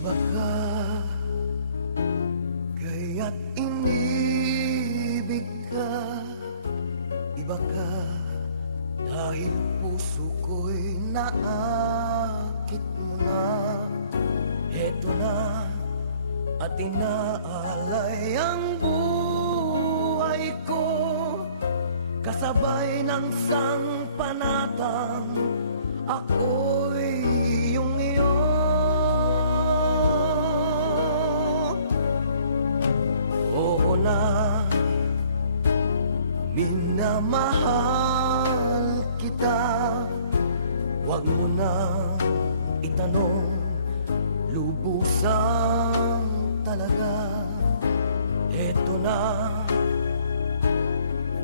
Iba ka, kaya't inibig ka. Iba ka, dahil puso ko'y naakit mo na. Heto na, at inaalay ang buhay ko, kasabay ng sangpanatang ako'y iyong iyo. Oo na, minamahal kita. Huwag mo na itanong, lubusan talaga. Eto na,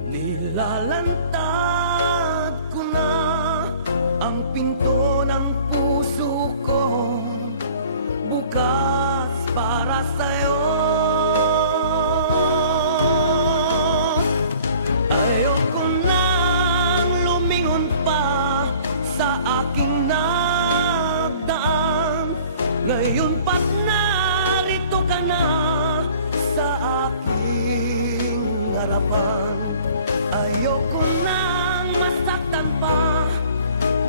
nilalantad ko na ang pinto ng puso ko, bukas para sa'yo. Ayoko nang lumingon pa sa aking nagdaan. Ngayon pa't narito ka na sa aking harapan. Ayoko nang masaktan pa,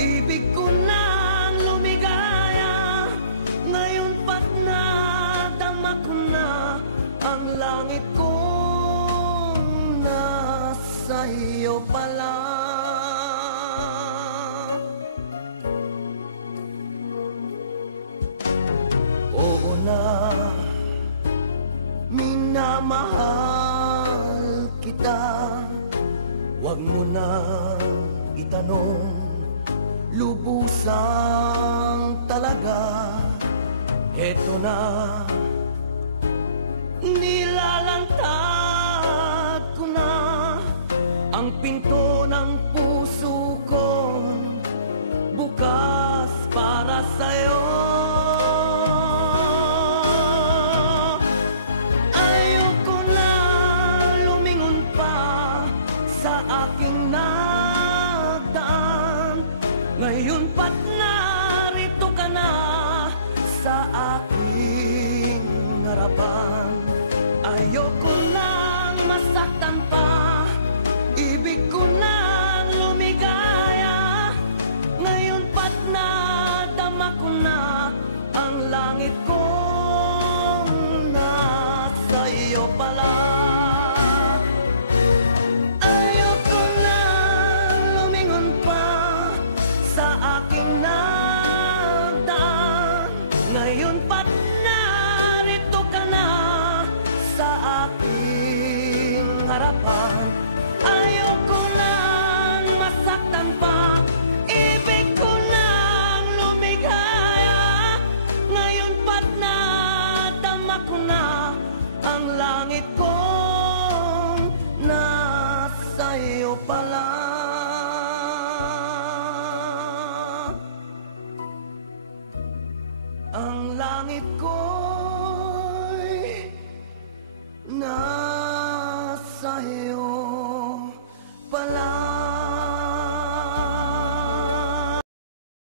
ibig ko nang lumigaya. Ngayon pa't nadama ko na ang langit kong nasa iyo pala. Oo na, minamahal kita. Huwag mo na itanong, lubusang talaga. Eto na, nilalantad ko na ang pinto ng puso ko, bukas para sa'yo. Ayoko na lumingon pa sa aking nagdaan. Ngayon pa't narito ka na sa aking harapan. Ayoko nang masaktan pa, ibig ko nang lumigaya. Ngayon pa't nadama ko na ang langit kong nasa iyo pala. Ayoko nang lumingon pa sa aking nagdaan. Ngayon pa't narito ka na sa aking harapan. Ayoko nang masaktan pa, ibig ko nang lumigaya. Ngayon pa't nadama ko na ang langit kong nasa iyo pala. Ang langit ko'y nasa iyo.